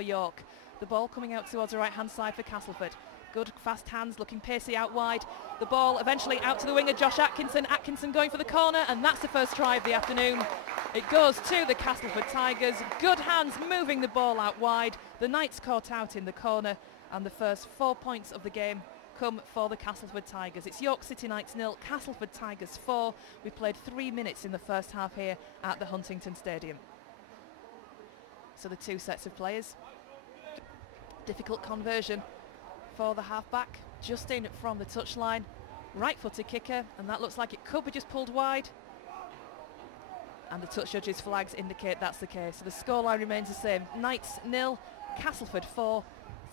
for York. The ball coming out towards the right-hand side for Castleford. Good fast hands, looking pacey out wide. The ball eventually out to the winger, Josh Atkinson. Atkinson going for the corner, and that's the first try of the afternoon. It goes to the Castleford Tigers. Good hands moving the ball out wide. The Knights caught out in the corner, and the first 4 points of the game come for the Castleford Tigers. It's York City Knights 0, Castleford Tigers 4. We played 3 minutes in the first half here at the Huntington Stadium. So the two sets of players. Difficult conversion for the halfback, just in from the touchline. Right-footed kicker, and that looks like it could be just pulled wide. And the touch judges' flags indicate that's the case. So the scoreline remains the same. Knights 0, Castleford 4.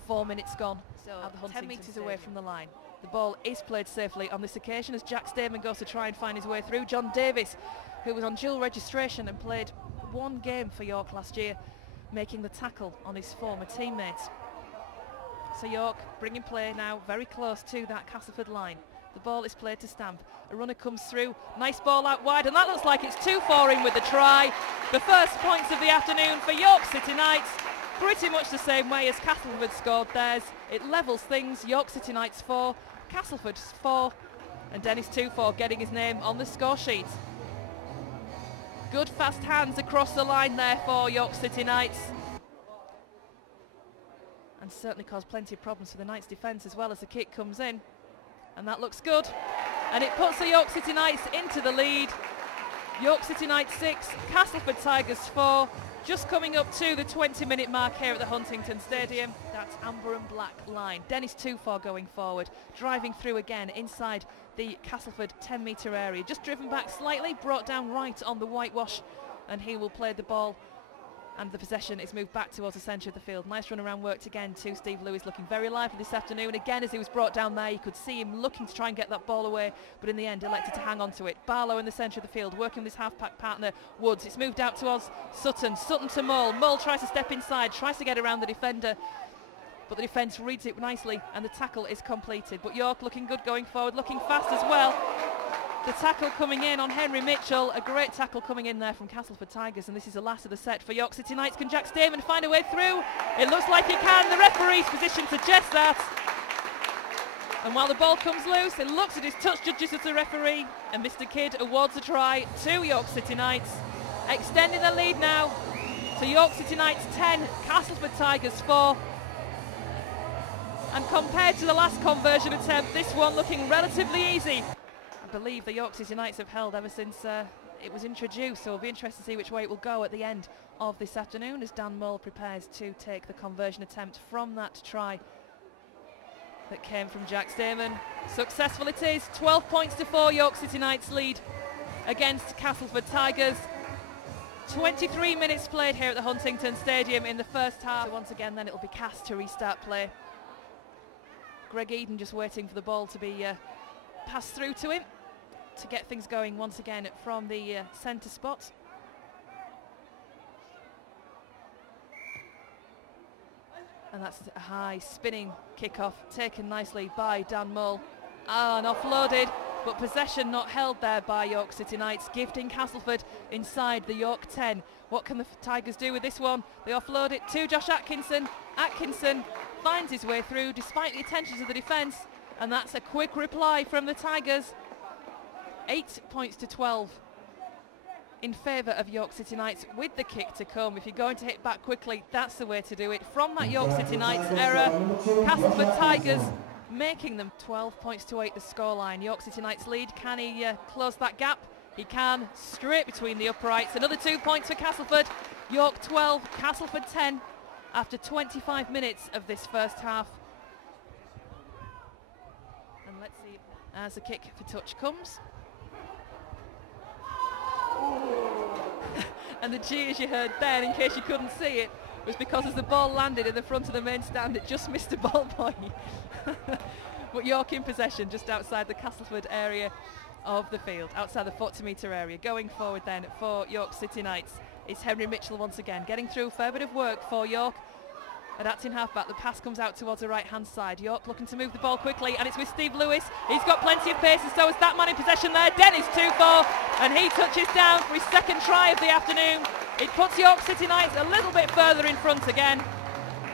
4 minutes gone. So 10 metres away from the line. The ball is played safely on this occasion as Jack Stamen goes to try and find his way through. John Davis, who was on dual registration and played 1 game for York last year, making the tackle on his former teammate. So York bringing play now very close to that Castleford line. The ball is played to Stamp. A runner comes through. Nice ball out wide, and that looks like it's 2-4 in with the try. The first points of the afternoon for York City Knights. Pretty much the same way as Castleford scored theirs. It levels things. York City Knights 4, Castleford 4, and Dennis 2-4 getting his name on the score sheet. Good fast hands across the line there for York City Knights. And certainly caused plenty of problems for the Knights defence as well as the kick comes in. And that looks good. And it puts the York City Knights into the lead. York City Knights 6, Castleford Tigers 4. Just coming up to the 20-minute mark here at the Huntington Stadium. That's amber and black line. Dennis 2-4 going forward, driving through again inside the Castleford 10-metre area. Just driven back slightly, brought down right on the whitewash, and he will play the ball. And the possession is moved back towards the centre of the field. Nice run around worked again to Steve Lewis, looking very lively this afternoon. Again, as he was brought down there, you could see him looking to try and get that ball away, but in the end elected to hang on to it. Barlow in the centre of the field, working with his half-pack partner, Woods. It's moved out towards Sutton. Sutton to Mole. Mole tries to step inside, tries to get around the defender, but the defence reads it nicely, and the tackle is completed. But York looking good going forward, looking fast as well. The tackle coming in on Henry Mitchell, a great tackle coming in there from Castleford Tigers, and this is the last of the set for York City Knights. Can Jack Stamen find a way through? It looks like he can. The referee's position suggests that. And while the ball comes loose, he looks at his touch judges as the referee, and Mr. Kidd awards a try to York City Knights, extending the lead now to York City Knights 10, Castleford Tigers 4. And compared to the last conversion attempt, this one looking relatively easy. I believe the York City Knights have held ever since it was introduced, so it'll be interesting to see which way it will go at the end of this afternoon as Dan Mull prepares to take the conversion attempt from that try that came from Jack Stamen. Successful it is. 12 points to 4, York City Knights lead against Castleford Tigers. 23 minutes played here at the Huntington Stadium in the first half. So once again then it'll be Cass to restart play. Greg Eden just waiting for the ball to be passed through to him to get things going once again from the centre spot. And that's a high spinning kickoff taken nicely by Dan Mull and offloaded, but possession not held there by York City Knights, gifting Castleford inside the York 10. What can the Tigers do with this one? They offload it to Josh Atkinson. Atkinson finds his way through despite the attentions of the defence, and that's a quick reply from the Tigers. 8 points to 12 in favour of York City Knights with the kick to come. If you're going to hit back quickly, that's the way to do it. From that York City Knights error, Castleford Tigers making them 12 points to 8 the scoreline. York City Knights lead. Can he close that gap? He can, straight between the uprights. Another 2 points for Castleford. York 12, Castleford 10 after 25 minutes of this first half. And let's see as the kick for touch comes. And the cheers you heard then, in case you couldn't see it, was because as the ball landed in the front of the main stand, it just missed the ball boy. But York in possession just outside the Castleford area of the field, outside the 40-metre area. Going forward then for York City Knights is Henry Mitchell once again, getting through. Fair bit of work for York. At acting halfback, the pass comes out towards the right-hand side. York looking to move the ball quickly, and it's with Steve Lewis. He's got plenty of pace, and so is that man in possession there. Dennis 2-4, and he touches down for his second try of the afternoon. It puts York City Knights a little bit further in front again.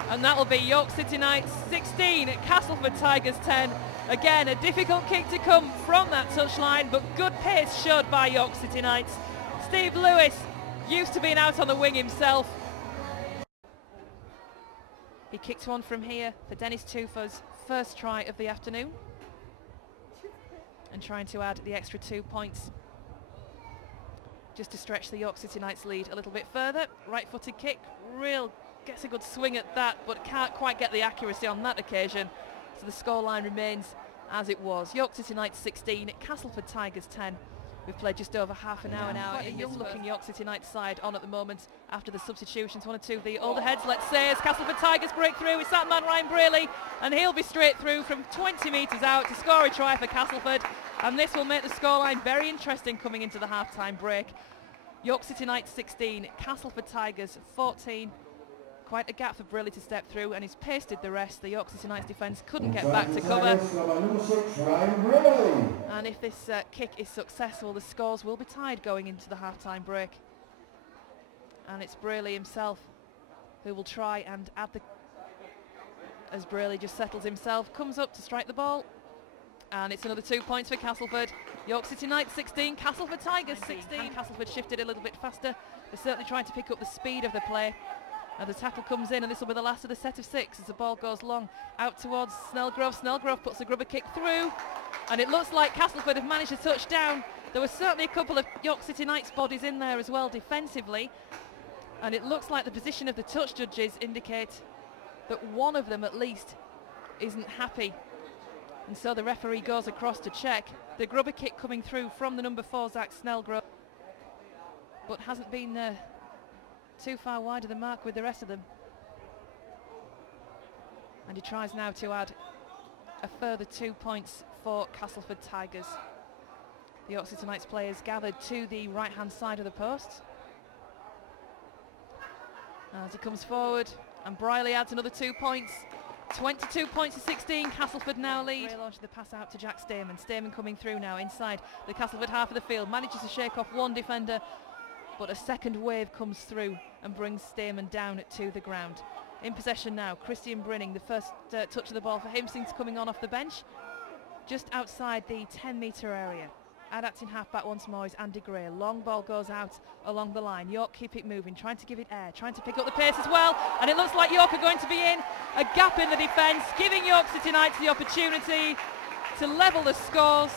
And that will be York City Knights 16 at Castleford Tigers 10. Again, a difficult kick to come from that touchline, but good pace showed by York City Knights. Steve Lewis, used to being out on the wing himself. He kicked one from here for Dennis Tufa's first try of the afternoon. And trying to add the extra 2 points just to stretch the York City Knights lead a little bit further. Right-footed kick, gets a good swing at that, but can't quite get the accuracy on that occasion. So the scoreline remains as it was. York City Knights 16, Castleford Tigers 10. We've played just over half an hour now. Quite a young-looking York City Knights side on at the moment after the substitutions. One or two of the older heads, let's say, as Castleford Tigers break through. It's that man Ryan Braley, and he'll be straight through from 20 metres out to score a try for Castleford. And this will make the scoreline very interesting coming into the half-time break. York City Knights 16, Castleford Tigers 14. Quite a gap for Braley to step through, and he's pasted the rest. The York City Knights defence couldn't get back to cover. And if this kick is successful, the scores will be tied going into the half-time break. And it's Braley himself who will try and add the... As Braley just settles himself, comes up to strike the ball. And it's another 2 points for Castleford. York City Knights 16, Castleford Tigers 16. Castleford shifted a little bit faster. They're certainly trying to pick up the speed of the play. Now the tackle comes in, and this will be the last of the set of 6 as the ball goes long out towards Snellgrove. Snellgrove puts a grubber kick through, and it looks like Castleford have managed to touch down. There were certainly a couple of York City Knights bodies in there as well defensively, and it looks like the position of the touch judges indicate that one of them at least isn't happy. And so the referee goes across to check. The grubber kick coming through from the number 4, Zach Snellgrove, but hasn't been too far wide of the mark with the rest of them. And he tries now to add a further 2 points for Castleford Tigers. The York City Knights players gathered to the right-hand side of the post. As he comes forward, and Braley adds another 2 points. 22 points to 16, Castleford now lead. Launching the pass out to Jack Stamen. Stamen coming through now inside the Castleford half of the field. Manages to shake off one defender, but a second wave comes through and brings Stamen down to the ground. In possession now, Christian Brinning, the first touch of the ball for him, since coming on off the bench. Just outside the 10-metre area. Adapting half-back once more is Andy Gray. Long ball goes out along the line. York keep it moving, trying to give it air, trying to pick up the pace as well. And it looks like York are going to be in. A gap in the defence, giving York City Knights the opportunity to level the scores.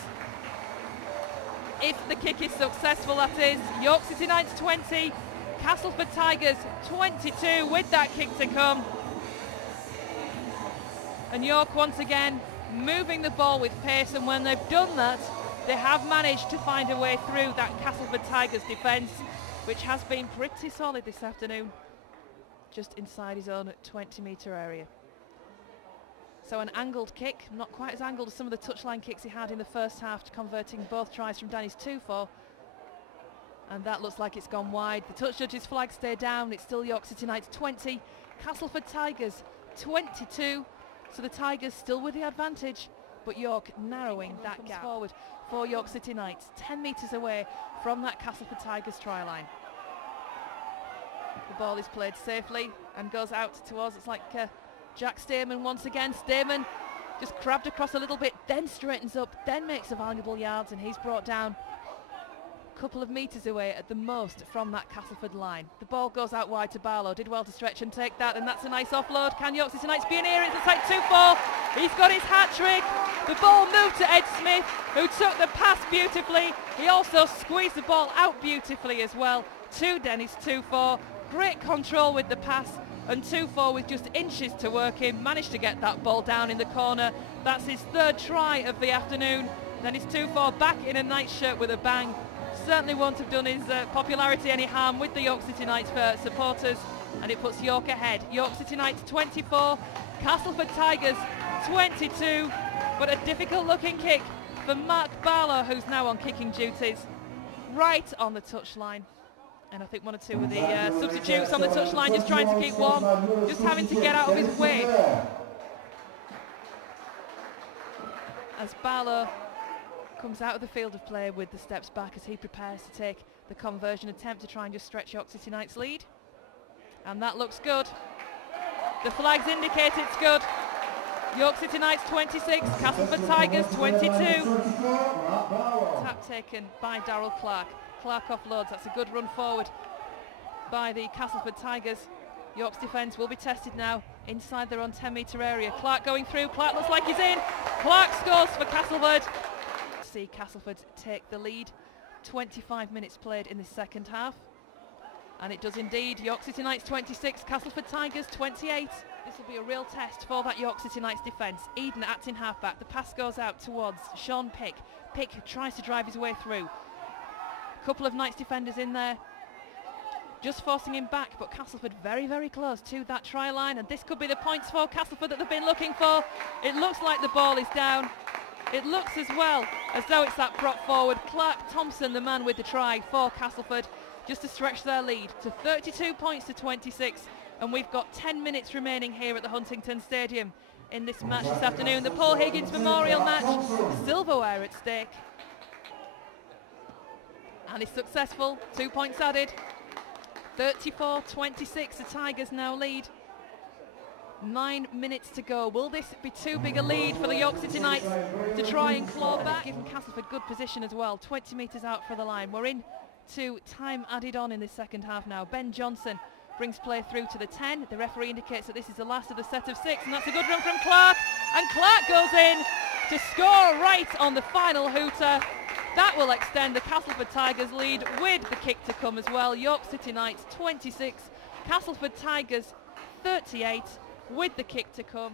If the kick is successful, that is. York City Knights 20, Castleford Tigers 22 with that kick to come. And York once again moving the ball with pace, and when they've done that, they have managed to find a way through that Castleford Tigers defence, which has been pretty solid this afternoon, just inside his own 20-metre area. So an angled kick, not quite as angled as some of the touchline kicks he had in the first half, converting both tries from Dennis Tufo. And that looks like it's gone wide. The touch judge's flag stay down. It's still York City Knights 20, Castleford Tigers 22. So the Tigers still with the advantage, but York narrowing that gap forward for York City Knights, 10 metres away from that Castleford Tigers try line. The ball is played safely and goes out towards, it's like Jack Stamen once again. Stamen just crabbed across a little bit, then straightens up, then makes a valuable yards, and he's brought down a couple of metres away at the most from that Castleford line. The ball goes out wide to Barlow, did well to stretch and take that, and that's a nice offload. Can York City Knights be in here? It's a tight 2-4. He's got his hat-trick. The ball moved to Ed Smith, who took the pass beautifully. He also squeezed the ball out beautifully as well to Dennis Tufo. Great control with the pass, and Tufo with just inches to work in managed to get that ball down in the corner. That's his third try of the afternoon. Dennis Tufo back in a night shirt with a bang. Certainly won't have done his popularity any harm with the York City Knights supporters, and it puts York ahead. York City Knights 24, Castleford Tigers 22, but a difficult looking kick for Mark Barlow, who's now on kicking duties, right on the touchline. And I think one or two of the substitutes on the touchline just trying to keep warm, just having to get out of his way. As Barlow comes out of the field of play with the steps back as he prepares to take the conversion attempt to try and just stretch York City Knights' lead. And that looks good. The flags indicate it's good. York City Knights 26, Castleford Tigers 22. Tap taken by Darryl Clark. Clark offloads, that's a good run forward by the Castleford Tigers. York's defence will be tested now inside their own 10-metre area. Clark going through, Clark looks like he's in. Clark scores for Castleford. See Castleford take the lead. 25 minutes played in the second half. And it does indeed. York City Knights 26, Castleford Tigers 28. This will be a real test for that York City Knights defence. Eden at in halfback. The pass goes out towards Sean Pick. Pick tries to drive his way through. A couple of Knights defenders in there, just forcing him back, but Castleford very, very close to that try line, and this could be the points for Castleford that they've been looking for. It looks like the ball is down. It looks as well as though it's that prop forward. Clark Thompson, the man with the try for Castleford, just to stretch their lead to 32 points to 26, and we've got 10 minutes remaining here at the Huntington Stadium in this match this afternoon. The Paul Higgins Memorial match, silverware at stake. And it's successful, 2 points added. 34-26, the Tigers now lead. 9 minutes to go. Will this be too big a lead for the York City Knights to try and claw back? Giving Castleford good position as well, 20 metres out for the line. We're in to time added on in this second half now. Ben Johnson brings play through to the 10. The referee indicates that this is the last of the set of 6, and that's a good run from Clark. And Clark goes in to score right on the final hooter. That will extend the Castleford Tigers lead with the kick to come as well. York City Knights 26, Castleford Tigers 38 with the kick to come.